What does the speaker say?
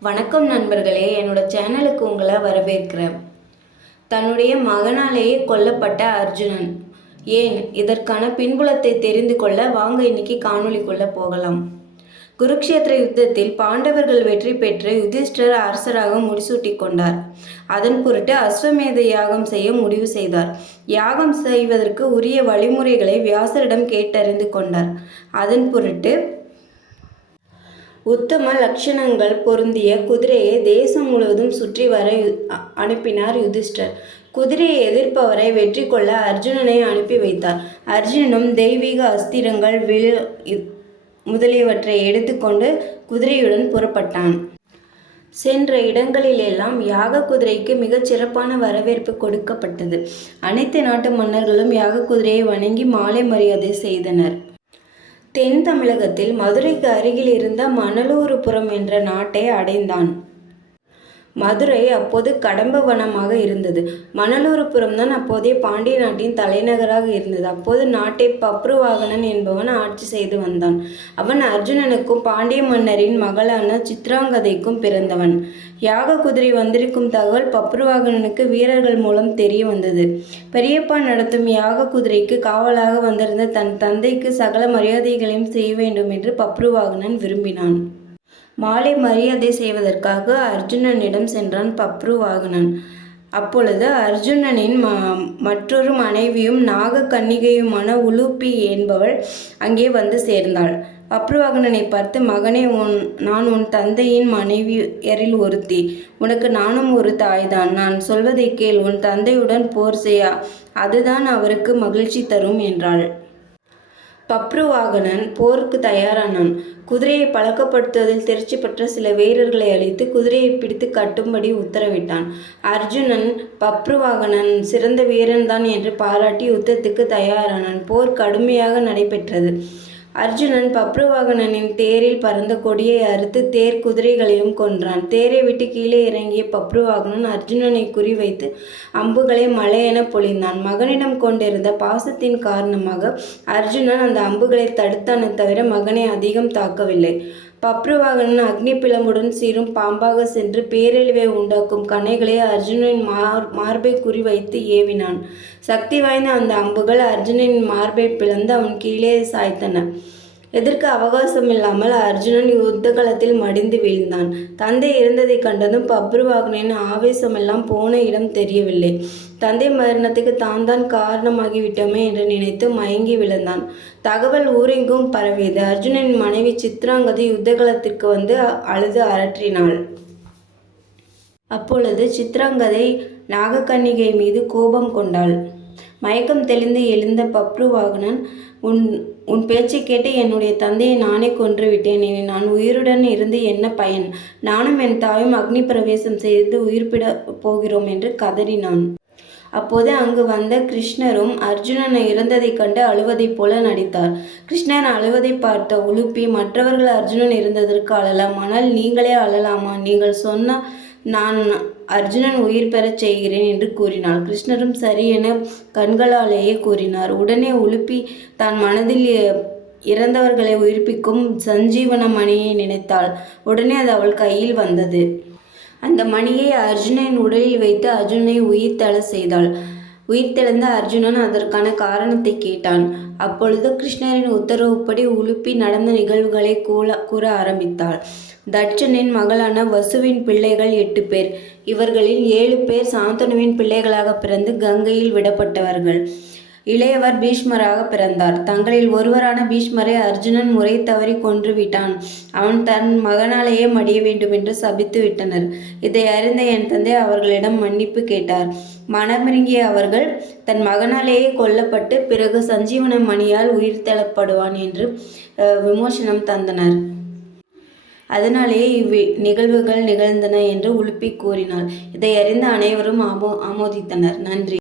வணக்கம் நண்பர்களே என்னோட சேனலுக்கு உங்களை வரவேற்கிறேன். தன்னுடைய மகனாலேயே கொல்லப்பட்ட அர்ஜுனன். ஏன்? இதற்கான பின்புலத்தை தெரிந்து கொள்ள வாங்க இன்னைக்கு காணொலிக்குள்ளே போகலாம். குருக்ஷேத்திர யுத்தத்தில் பாண்டவர்கள் வெற்றி பெற்று யுதிஷ்டர் அரசராக முடிசூட்டி கொண்டார். அதன் பொருட்டு அஸ்வமேத யாகம் செய்ய முடிவு செய்தார். யாகம் செய்வதற்கு உரிய வழிமுறைகளை வியாசரிடம் கேட்டறிந்து கொண்டார். அதன் பொருட்டு உத்தம லட்சணங்கள் பொருந்திய குதிரையை தேசம் முழுவதும் சுற்றி வர யு- அனுப்பினார் யுதிஷ்டர். குதிரையை எதிர்ப்பவரை வெற்றி கொள்ள அர்ஜுனனை அனுப்பி வைத்தார். அர்ஜுனனும் தெய்வீக அஸ்திரங்கள் வில் முதலியவற்றை எடுத்துக்கொண்டு குதிரையுடன் புறப்பட்டான். சென்ற இடங்களிலெல்லாம் யாக குதிரைக்கு மிகச் சிறப்பான வரவேற்பு கொடுக்கப்பட்டது. அனைத்து நாட்டு மன்னர்களும் யாக குதிரையை வணங்கி மாலை மரியாதை செய்தனர். தென் தமிழகத்தில் மதுரைக்கு அருகில் இருந்த மணலூருபுரம் என்ற நாட்டை அடைந்தான். மதுரை அப்போது கடம்பவனமாக இருந்தது. மணலூருபுரம் தான் அப்போதைய பாண்டிய நாட்டின் தலைநகராக இருந்தது. அப்போது நாட்டை பப்ருவாகனன் என்பவன் ஆட்சி செய்து வந்தான். அவன் அர்ஜுனனுக்கும் பாண்டிய மன்னரின் மகளான சித்ராங்கதைக்கும் பிறந்தவன். யாக குதிரை வந்திருக்கும் தகவல் பப்ருவாகனனுக்கு வீரர்கள் மூலம் தெரிய வந்தது. பெரியப்பா நடத்தும் யாக குதிரைக்கு காவலாக வந்திருந்த தன் தந்தைக்கு சகல மரியாதைகளையும் செய்ய வேண்டும் என்று பப்ருவாகனன் விரும்பினான். மாலை மரியாதை செய்வதற்காக அர்ஜுனனிடம் சென்றான் பப்ருவாகனன். அப்பொழுது அர்ஜுனனின் ம மற்றொரு மனைவியும் நாக கன்னிகையுமான உலுப்பி என்பவள் அங்கே வந்து சேர்ந்தாள். பப்ருவாகனனை பார்த்து மகனே உன் நான் உன் தந்தையின் மனைவியரில் ஒருத்தி? உனக்கு நானும் ஒரு தாய்தான். நான் சொல்வதை கேள். உன் தந்தையுடன் போர் செய்யா அதுதான் அவருக்கு மகிழ்ச்சி தரும் என்றாள். பப்ருவாகனன் போருக்கு தயாரானான். குதிரையை பழக்கப்படுத்துவதில் திருச்சி பெற்ற சில வீரர்களை அழைத்து குதிரையை பிடித்து கட்டும்படி உத்தரவிட்டான். அர்ஜுனன் பப்ருவாகனன் சிறந்த வீரன்தான் என்று பாராட்டி யுத்தத்துக்கு தயாரானான். போர் கடுமையாக நடைபெற்றது. அர்ஜுனன் பப்ருவாகனனின் தேரில் பறந்த கொடியை அறுத்து தேர் குதிரைகளையும் கொன்றான். தேரை விட்டு கீழே இறங்கிய பப்ருவாகனன் அர்ஜுனனை குறிவைத்து அம்புகளை மழையென பொழிந்தான். மகனிடம் கொண்டிருந்த பாசத்தின் காரணமாக அர்ஜுனன் அந்த அம்புகளை தடுத்தானே தவிர மகனை அதிகம் தாக்கவில்லை. பப்ருவாகனன் அக்னி பிளம்புடன் சீரும் பாம்பாக சென்று பேரழிவை உண்டாக்கும் கணைகளை அர்ஜுனனின் மார் மார்பை குறிவைத்து ஏவினான். சக்தி வாய்ந்த அந்த அம்புகள் அர்ஜுனனின் மார்பை பிளந்து அவன் கீழே சாய்த்தன. எதற்கு அவகாசம் இல்லாமல் அர்ஜுனன் யுத்த களத்தில் மடிந்து வீழ்ந்தான். தந்தை இறந்ததைக் கண்டதும் பப்ருவாகனின் ஆவேசமெல்லாம் போன இடம் தெரியவில்லை. தந்தை மரணத்துக்கு தான் தான் காரணமாகிவிட்டோமே என்று நினைத்து மயங்கி விழுந்தான். தகவல் ஊரெங்கும் பரவியது. அர்ஜுனனின் மனைவி சித்ராங்கதை யுத்த களத்திற்கு வந்து அழுது அரற்றினாள். அப்பொழுது சித்ராங்கதை நாகக்கன்னிகை மீது கோபம் கொண்டாள். மயக்கம் தெளிந்து எழுந்த பப்ருவாகனன் உன் உன் பேச்சை கேட்டு என்னுடைய தந்தையை நானே கொன்று விட்டேன் இனி நான் உயிருடன் இருந்து என்ன பயன்? நானும் என் தாயும் அக்னி பிரவேசம் செய்து உயிர்ப்பிட போகிறோம் என்று கதறினான். அப்போது அங்கு வந்த கிருஷ்ணரும் அர்ஜுனன் இறந்ததைக் கண்டு அழுவதைப் போல நடித்தார். கிருஷ்ணன் அழுவதை பார்த்த உலுப்பி மற்றவர்கள் அர்ஜுனன் இருந்ததற்கு அழலாம். ஆனால் நீங்களே அழலாமா? நீங்கள் சொன்ன நான் அர்ஜுனன் உயிர் பெறச் செய்கிறேன் என்று கூறினாள். கிருஷ்ணரும் சரி என கண்களாலேயே கூறினார். உடனே உலுப்பி தான் மனதில் இறந்தவர்களை உயிர்ப்பிக்கும் சஞ்சீவன மணியை நினைத்தாள். உடனே அது அவள் கையில் வந்தது. அந்த மணியை அர்ஜுனனின் உடலில் வைத்து அர்ஜுனனை உயிர்த்தள செய்தாள். உயிர்த்தெழுந்த அர்ஜுனன் அதற்கான காரணத்தை கேட்டான். அப்பொழுது கிருஷ்ணரின் உத்தரவுப்படி உலுப்பி நடந்த நிகழ்வுகளை கூற கூற ஆரம்பித்தாள். தட்சனின் மகளான வசுவின் பிள்ளைகள் எட்டு பேர். இவர்களில் ஏழு பேர் சாந்தனுவின் பிள்ளைகளாக பிறந்து கங்கையில் விடப்பட்டவர்கள். இளையவர் பீஷ்மராக பிறந்தார். தங்களில் ஒருவரான பீஷ்மரை அர்ஜுனன் முறை தவறி கொன்று விட்டான் அவன் தன் மகனாலேயே மடிய வேண்டும் என்று சபித்து விட்டனர். இதை அறிந்த என் தந்தை அவர்களிடம் மன்னிப்பு கேட்டார். மனமிருங்கிய அவர்கள் தன் மகனாலேயே கொல்லப்பட்டு பிறகு சஞ்சீவன மணியால் உயிர் தள்ளப்படுவான் என்று விமோசனம் தந்தனர். அதனாலேயே இவ்வி நிகழ்வுகள் நிகழ்ந்தன என்று உலுப்பி கூறினாள். இதை அறிந்த அனைவரும் ஆமோ ஆமோதித்தனர். நன்றி.